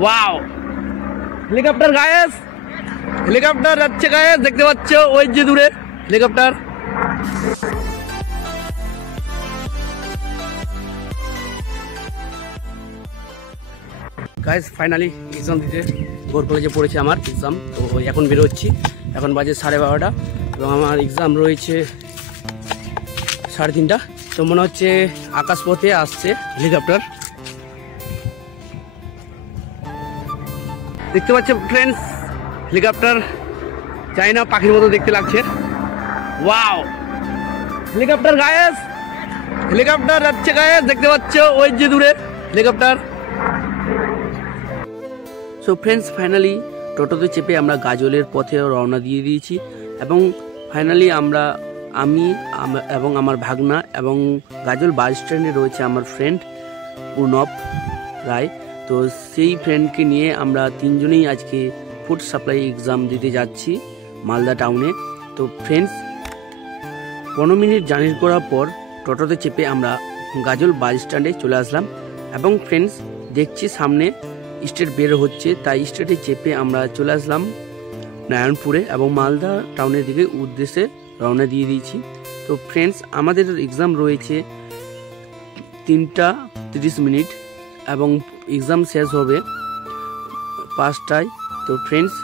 Wow, helicopter guys, helicopter যাচ্ছে guys, দেখতে পাচ্ছ ওই যে দূরে হেলিকপ্টার। গাইস ফাইনালি এক্সাম দিতে গোর কলেজে পড়েছে আমার এক্সাম। তো এখন বেরোচ্ছি, এখন বাজে 12:30 এবং আমার এক্সাম রয়েছে 3:30। তো মনে হচ্ছে আকাশপথে আসছে হেলিকপ্টার, দেখতে পাচ্ছেন ফ্রেন্ডস হেলিকপ্টার। জানি না পাখির মতো দেখতে লাগছে। ওয়াও, হেলিকপ্টার গায়েস, হেলিকপ্টার যাচ্ছে গায়েস, দেখতে পাচ্ছ ওই যে দূরে হেলিকপ্টার। সো ফ্রেন্ডস ফাইনালি টোটোতে চেপে আমরা গাজলের পথে রওনা দিয়ে দিয়েছি এবং ফাইনালি আমি এবং আমার ভাগনা এবং গাজল বাস স্ট্যান্ডে রয়েছে আমার ফ্রেন্ড পূর্ণব রায়। তো সেই ফ্রেন্ডকে নিয়ে আমরা তিনজনেই আজকে ফুড সাপ্লাই এক্সাম দিতে যাচ্ছি মালদা টাউনে। তো ফ্রেন্ডস 15 মিনিট জার্নি করার পর টোটোতে চেপে আমরা গাজল বাস স্ট্যান্ডে চলে আসলাম এবং ফ্রেন্ডস দেখছি সামনে স্টেট বের হচ্ছে, তাই স্টেটে চেপে আমরা চলে আসলাম নারায়ণপুরে এবং মালদা টাউনের দিকে উদ্দেশ্যে রওনা দিয়ে দিয়েছি। তো ফ্রেন্ডস আমাদের এক্সাম রয়েছে 3:30 এবং এক্সাম শেষ হবে 5টায়। তো ফ্রেন্ডস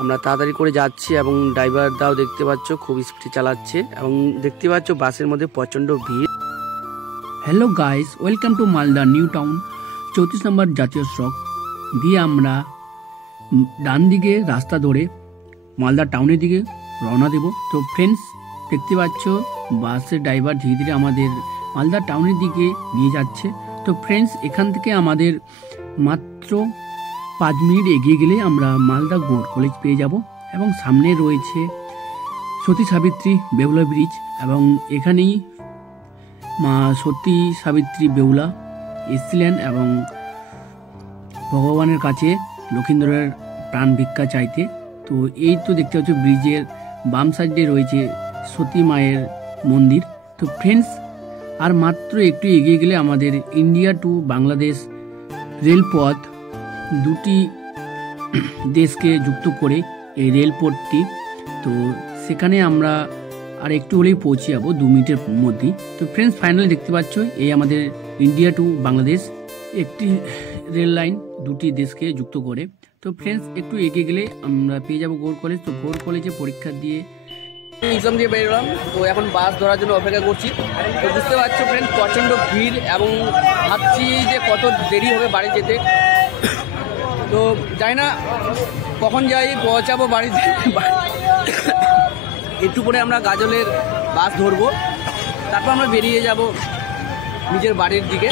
আমরা তাড়াতাড়ি করে যাচ্ছি এবং ড্রাইভার দাও দেখতে পাচ্ছ খুব স্পিডে চালাচ্ছে এবং দেখতে পাচ্ছ বাসের মধ্যে প্রচণ্ড ভিড়। Hello guys, welcome to Malda new town 34 নম্বর জাতীয় সড়ক দিয়ে আমরা ডান দিকে রাস্তা ধরে মালদা টাউনের দিকে রওনা দেব। তো ফ্রেন্ডস দেখতে পাচ্ছ বাসের ড্রাইভার ধীরে ধীরে আমাদের মালদা টাউনের দিকে নিয়ে যাচ্ছে। তো ফ্রেন্ডস এখান থেকে আমাদের মাত্র 5 মিনিট এগিয়ে গেলে আমরা মালদা গোর কলেজ পেয়ে যাব এবং সামনে রয়েছে সতী সাবিত্রী বেহুলা ব্রিজ এবং এখানেই মা সতী সাবিত্রী বেহুলা এসেছিলেন এবং ভগবানের কাছে লক্ষিন্দরের প্রাণ ভিক্ষা চাইতে। তো এই তো দেখতে পাচ্ছ ব্রিজের বাম সাইডে রয়েছে সতী মায়ের মন্দির। তো ফ্রেন্ডস আর মাত্র একটু এগিয়ে গেলে আমাদের ইন্ডিয়া টু বাংলাদেশ রেলপথ, দুটি দেশকে যুক্ত করে এই রেলপথটি। তো সেখানে আমরা আর একটু হলেই পৌঁছে যাবো 2 মিনিটের মধ্যেই। তো ফ্রেন্ডস ফাইনালি দেখতে পাচ্ছ এই আমাদের ইন্ডিয়া টু বাংলাদেশ একটি রেল লাইন দুটি দেশকে যুক্ত করে। তো ফ্রেন্ডস একটু এগিয়ে গেলে আমরা পেয়ে যাবো গোর কলেজ। তো গোর কলেজে পরীক্ষা দিয়ে এক্সাম দিয়ে বেরোলাম, তো এখন বাস ধরার জন্য অপেক্ষা করছি। তো বুঝতে পারছো ফ্রেন্ড প্রচণ্ড ভিড় এবং ভাবছি যে কত দেরি হবে বাড়ি যেতে। তো জানি না কখন যাই পৌঁছাবো বাড়িতে। একটু পরে আমরা গাজলের বাস ধরবো, তারপর আমরা বেরিয়ে যাব নিজের বাড়ির দিকে।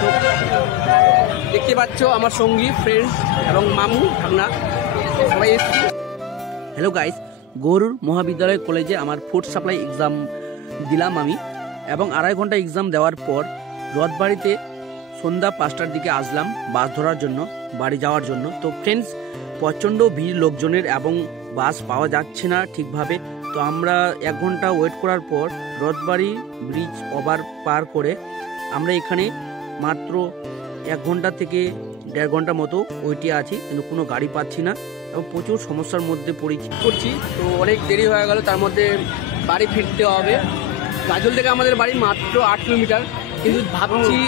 তো দেখতে পাচ্ছ আমার সঙ্গী ফ্রেন্ড এবং মামু ভাগনা সবাই এসেছি। হ্যালো গাইস, গৌড় মহাবিদ্যালয় কলেজে আমার ফুড সাপ্লাই এক্সাম দিলাম আমি এবং 2.5 ঘন্টা এক্সাম দেওয়ার পর রথবাড়িতে সন্ধ্যা 5টার দিকে আসলাম বাস ধরার জন্য বাড়ি যাওয়ার জন্য। তো ফ্রেন্ডস প্রচণ্ড ভিড় লোকজনের এবং বাস পাওয়া যাচ্ছে না ঠিকভাবে। তো আমরা 1 ঘন্টা ওয়েট করার পর রথবাড়ি ব্রিজ ওভার পার করে আমরা এখানে মাত্র 1 ঘন্টা থেকে 1.5 ঘন্টা মতো ওয়েটে আছি, কিন্তু কোনো গাড়ি পাচ্ছি না এবং প্রচুর সমস্যার মধ্যে পড়ছি। তো অনেক দেরি হয়ে গেল, তার মধ্যে বাড়ি ফিরতে হবে। গাজল থেকে আমাদের বাড়ি মাত্র 8 কিলোমিটার, কিন্তু ভাবছি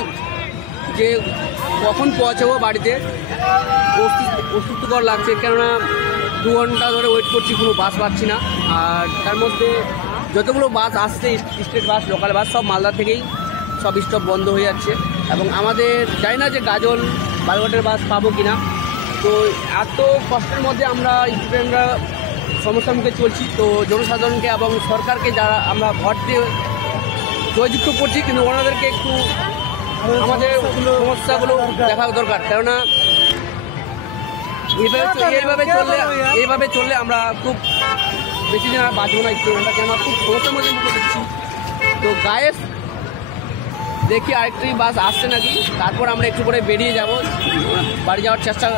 যে কখন পৌঁছাবো বাড়িতে। অসুস্থকর লাগছে, কেননা 2 ঘন্টা ধরে ওয়েট করছি, কোনো বাস পাচ্ছি না। আর তার মধ্যে যতগুলো বাস আসছে স্টেট বাস লোকাল বাস সব মালদা থেকেই সব স্টপ বন্ধ হয়ে যাচ্ছে এবং আমাদের জানি না যে গাজল বালুঘাটের বাস পাবো কিনা। তো এত কষ্টের মধ্যে আমরা স্টুডেন্টরা সমস্যার মুখে চলছি। তো জনসাধারণকে এবং সরকারকে যারা আমরা ভোট দিয়ে জয়যুক্ত করছি, কিন্তু ওনাদেরকে একটু আমাদের সমস্যাগুলো দেখা দরকার, কেননা এইভাবে চললে আমরা খুব বেশি দিন আর বাঁচবো না স্টুডেন্টরা, আমরা খুব সমস্যার মধ্যে মুখে দিচ্ছি। তো গায়েস দেখি আরেকটি বাস আসছে নাকি, তারপর আমরা একটু করে বেরিয়ে যাব, বাড়ি যাওয়ার চেষ্টা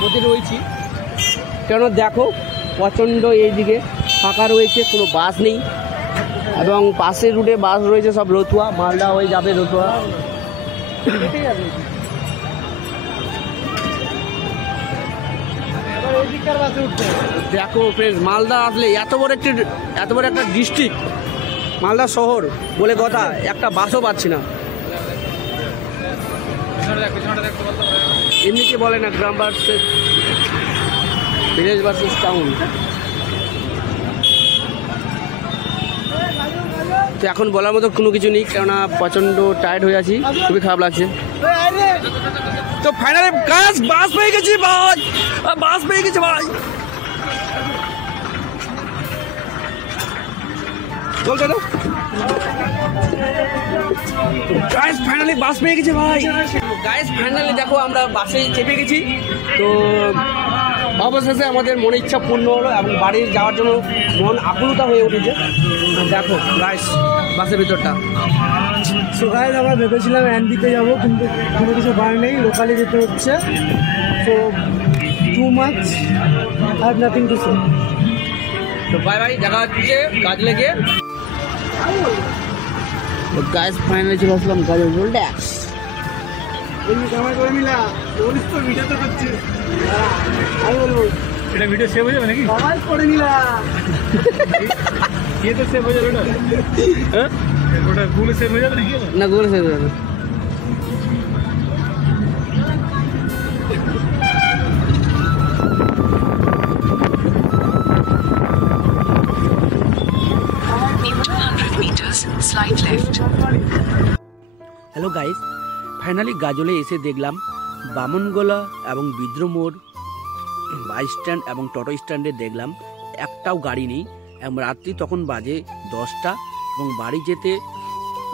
করতে রয়েছি। কেন দেখো প্রচণ্ড এইদিকে ফাঁকা রয়েছে, কোনো বাস নেই এবং পাশের রুটে বাস রয়েছে সব রতুয়া, মালদা হয়ে যাবে রতুয়া। দেখো ফ্রেন্ডস, মালদা আসলে এত বড় একটা ডিস্ট্রিক্ট, মালদা শহর বলে কথা, একটা বাসও পাচ্ছি না। এমনি কি বলে না, গ্রাম ভার্সেস ভিলেজ ভার্সেস টাউন। তো এখন বলার মতো কোনো কিছু নেই, কেননা প্রচণ্ড টায়ার্ড হয়ে আছি, খুবই খারাপ লাগছে। তো ফাইনালি গাইস বাস পেয়ে গেছি ভাই, বাস পেয়ে গেছি ভাই। চল চলো গাইস, ফাইনালি বাস পেয়ে গেছি ভাই। গাইস ফাইনালি দেখো আমরা বাসে চেপে গেছি। তো অবশেষে আমাদের মনে ইচ্ছা পূর্ণ হলো এবং বাড়ি যাওয়ার জন্য মন আকুলতা হয়ে উঠেছে। দেখো গাইস বাসের ভিতরটা। সো গাইস আমরা ভেবেছিলাম এনডিতে যাবো, কিন্তু কোনো কিছু বার নেই, লোকালে যেতে হচ্ছে। সো টু মাচ আর নাথিং টু সে। তো বাই বাই, দেখা হচ্ছে কাজ লেগে। তো গাইস ফাইনালি চলে আসলাম গাজল রোল্ডেক্স। আমার করে নিলা বলিস তো, ভিডিও তো করছিস, আমি বলবো এটা ভিডিও সেভ হয়ে যাবে নাকি? সবাই করে নিলা কে তো সেভ হয়ে যাবে না? হ্যাঁ ওটা গুগলে সেভ হয়ে যাবে নাকি? না, গুগলে সেভ হয়ে যাবে। হ্যালো গাইস, ফাইনালি গাজলে এসে দেখলাম বামনগোলা এবং বিদ্রোহ মোড়, বাস স্ট্যান্ড এবং টোটো স্ট্যান্ডে দেখলাম একটাও গাড়ি নেই। এবং রাত্রি তখন বাজে 10টা এবং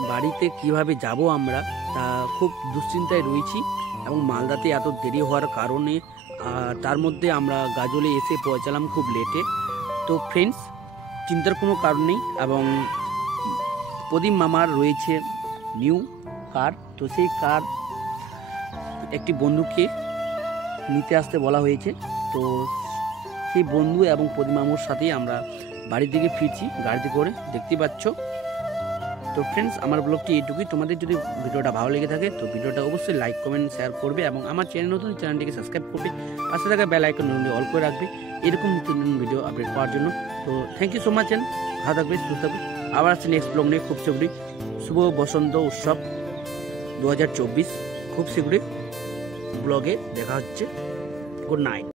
বাড়িতে কিভাবে যাব আমরা তা খুব দুশ্চিন্তায় রয়েছি। এবং মালদাতে এত দেরি হওয়ার কারণে তার মধ্যে আমরা গাজলে এসে পৌঁছালাম খুব লেটে। তো ফ্রেন্ডস, চিন্তার কোনো কারণ নেই। এবং প্রদীপ মামার রয়েছে নিউ কার, তো সেই কার একটি বন্ধুকে নিতে আসতে বলা হয়েছে। তো সেই বন্ধু এবং প্রদীপ মামুর সাথেই আমরা বাড়ির দিকে ফিরছি গাড়িতে করে, দেখতে পাচ্ছ। তো ফ্রেন্ডস, আমার ব্লগটি এইটুকুই। তোমাদের যদি ভিডিওটা ভালো লেগে থাকে তো ভিডিওটা অবশ্যই লাইক কমেন্ট শেয়ার করবে এবং আমার চ্যানেল নতুন চ্যানেলটিকে সাবস্ক্রাইব করবে, পাশে থাকা বেল আইকন অল করে রাখবে এরকম নতুন ভিডিও আপডেট পাওয়ার জন্য। তো থ্যাংক ইউ সো মাচ, ভালো থাকবে, সুস্থ থাকবে। আবার আসছে নেক্সট ব্লগ নিয়ে খুব শীঘ্রই। শুভ বসন্ত উৎসব 2024 খুব শীঘ্রই ব্লগে দেখা হচ্ছে। Good night.